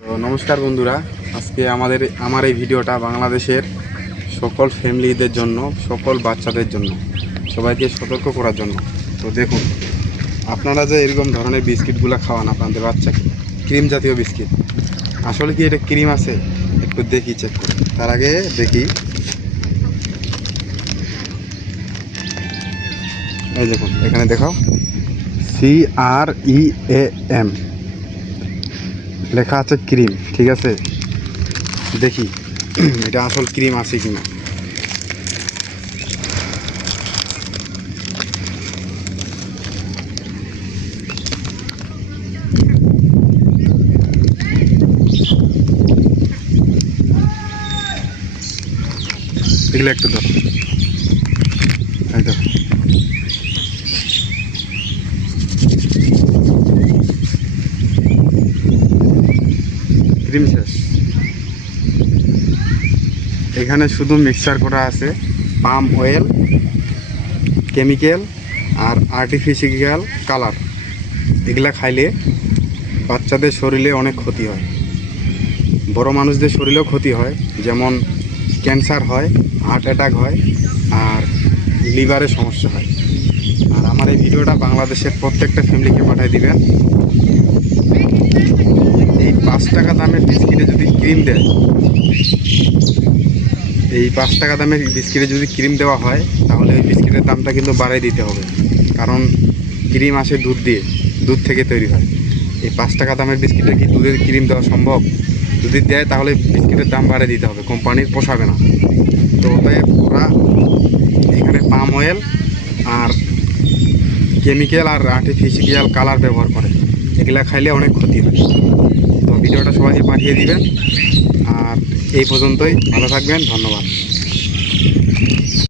তো নমস্কার বন্ধুরা, আজকে আমার এই ভিডিওটা বাংলাদেশের সকল ফ্যামিলিদের জন্য, সকল বাচ্চাদের জন্য, সবাইকে সতর্ক করার জন্য। তো দেখুন, আপনারা যে এরকম ধরনের বিস্কিটগুলো খাওয়ান আপনাদের বাচ্চাকে, ক্রিম জাতীয় বিস্কিট, আসলে কি এটা ক্রিম আছে? একটু দেখি, চেক করি। তার আগে দেখি, এই দেখুন এখানে দেখাও, CREAM লেখা আছে ক্রিম, ঠিক আছে? দেখি এটা আসল ক্রিম আছে কিনা। এগুলো একটু ধরো, এই দেখো, ক্রিম শেষ। এখানে শুধু মিক্সচার করা আছে পাম অয়েল, কেমিক্যাল আর আর্টিফিশিয়াল কালার। এগুলা খাইলে বাচ্চাদের শরীরে অনেক ক্ষতি হয়, বড় মানুষদের শরীরেও ক্ষতি হয়, যেমন ক্যান্সার হয়, হার্ট অ্যাটাক হয় আর লিভারের সমস্যা হয়। আর আমার এই ভিডিওটা বাংলাদেশের প্রত্যেকটা ফ্যামিলিকে পাঠিয়ে দিবেন। এই 5 টাকা দামের বিস্কিটে যদি ক্রিম দেয়, এই 5 টাকা দামের বিস্কিটে যদি ক্রিম দেওয়া হয়, তাহলে এই বিস্কিটের দামটা কিন্তু বাড়াই দিতে হবে, কারণ ক্রিম আসে দুধ দিয়ে, দুধ থেকে তৈরি হয়। এই 5 টাকা দামের বিস্কিটে কি দুধের ক্রিম দেওয়া সম্ভব? যদি দেয় তাহলে বিস্কিটের দাম বাড়িয়ে দিতে হবে, কোম্পানির পোষাবে না। তো ওরা এখানে পাম অয়েল আর কেমিক্যাল আর আর্টিফিশিয়াল কালার ব্যবহার করে, এগুলা খাইলে অনেক ক্ষতি হয়। তো ভিডিওটা সবাইকে পাঠিয়ে দিবেন। আর এই পর্যন্তই, ভালো থাকবেন, ধন্যবাদ।